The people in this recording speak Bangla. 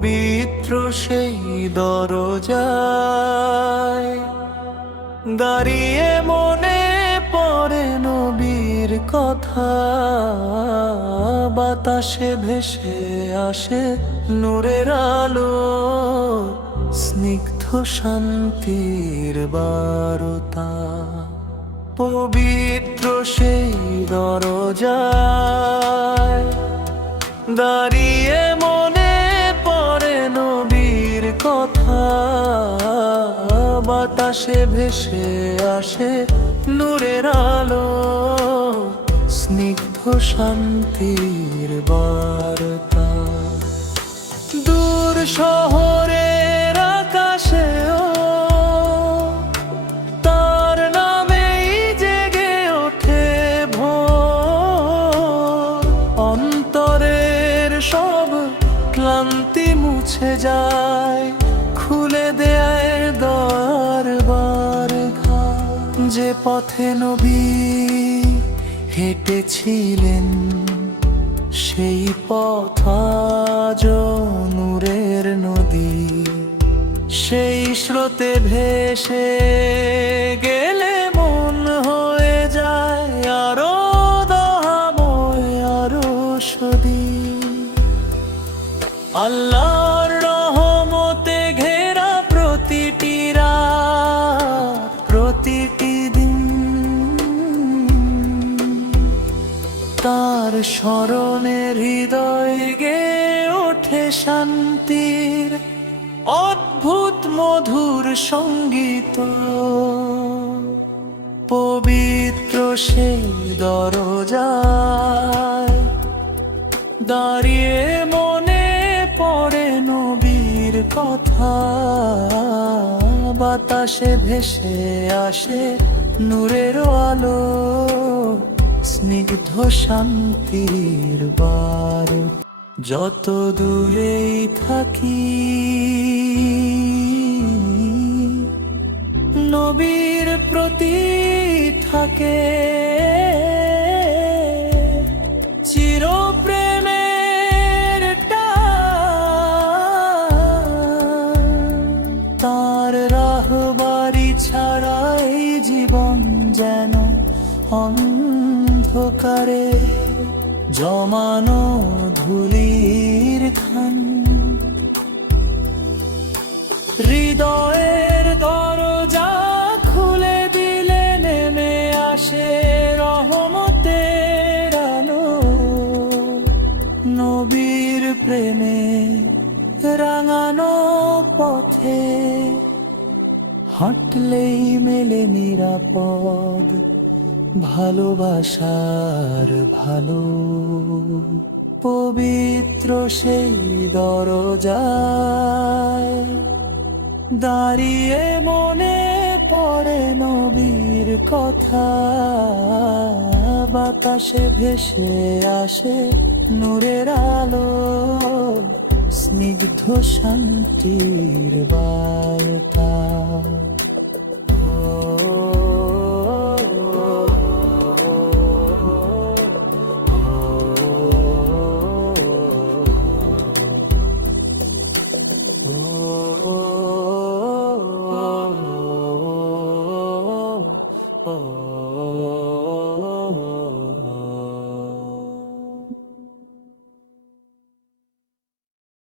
পবিত্র সেই দরজায় দাঁড়িয়ে মনে পড়ে নবীর কথা। বাতাসে ভেসে আসে নূরের আলো, স্নিগ্ধ শান্তির বারতা। পবিত্র সেই দরজায় দাঁড়িয়ে মনে পড়ে নবীর কথা। বাতাসে ভেসে আসে নূরের আলো, স্নিগ্ধ শান্তির বার্তা। দূর শহরের আকাশেও তার নামেই জেগে ওঠে ভোর। অন্তরের সব ক্লান্তি মুছে যায়, খুলে দেয় দরবার ঘর। যে পথে নবী হেঁটেছিলেন সেই পথ আজ নূরের নদী। সেই স্রোতে ভেসে গেলে মন হয়ে যায় আরো দহাময়, আরো সদী। আল্লাহর রহমতে ঘেরা প্রতিটি রাত, প্রতিটি দিন তার স্মরণে হৃদয় গেয়ে ওঠে শান্তির অদ্ভুত মধুর সঙ্গীত। পবিত্র সেই দরজায় দাঁড়িয়ে মনে পড়ে নবীর কথা। বাতাসে ভেসে আসে নূরের আলো, স্নিগ্ধ শান্তির বার্তা। যত দূরেই থাকি নবীর প্রতি থাকে চির প্রেমের টান। তার রাহবারি ছাড়াই জীবন যেন অন্ধকারে জমানো ধুলির খান। হৃদয়ের দরজা খুলে দিলে নেমে আসে রহমতের আলো। নবীর প্রেমে রাঙানো পথে হাঁটলেই মেলে নিরাপদ ভালোবাসার ভালো। পবিত্র সেই দরজায় দাঁড়িয়ে মনে পড়ে নবীর কথা। বাতাসে ভেসে আসে নূরের আলো, স্নিগ্ধ শান্তির বার্তা।